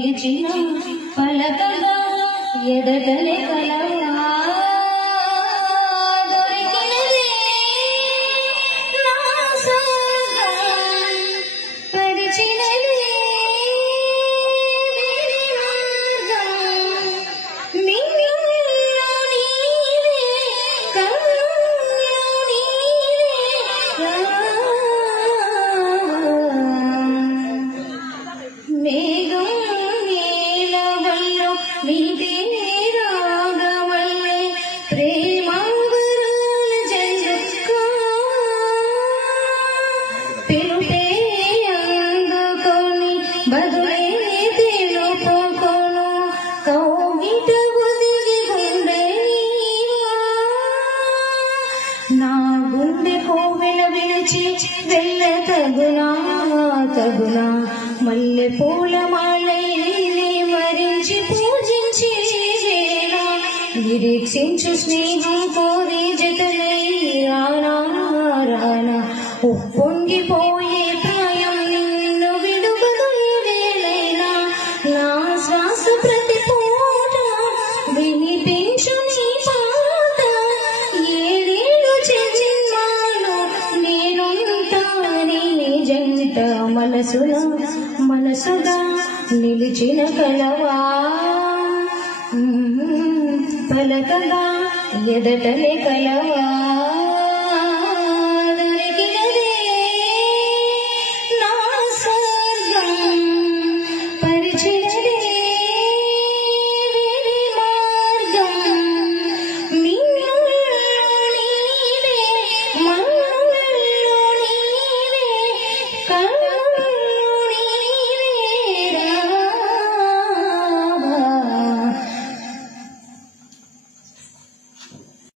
పిలిచిన పలకగా ఎదటనే కలవా దొరికినదే నా స్వర్గం పరిచినదే బదులే తెలుపుకొను కౌగిట ఒదిగి గుండె నా గుండె కోవెల విలిచి వెళ్ళ తగునా తగునా మల్లె పూల మాలైని మరించి పూజించి వేళ నిరీక్షించు స్నేహం కోరి జతలై రానా రానా ఉప్పొంగిపోయే ప్రాయం నిన్ను విడువలేనా నా శ్వాస ప్రతి పూట వినిపించు నీ పాట ఏడేడు జన్మాలు నేనుంటా నీ జంట మనసుగా నిలిచిన కలవా పలకగా ఎదటలే కలవా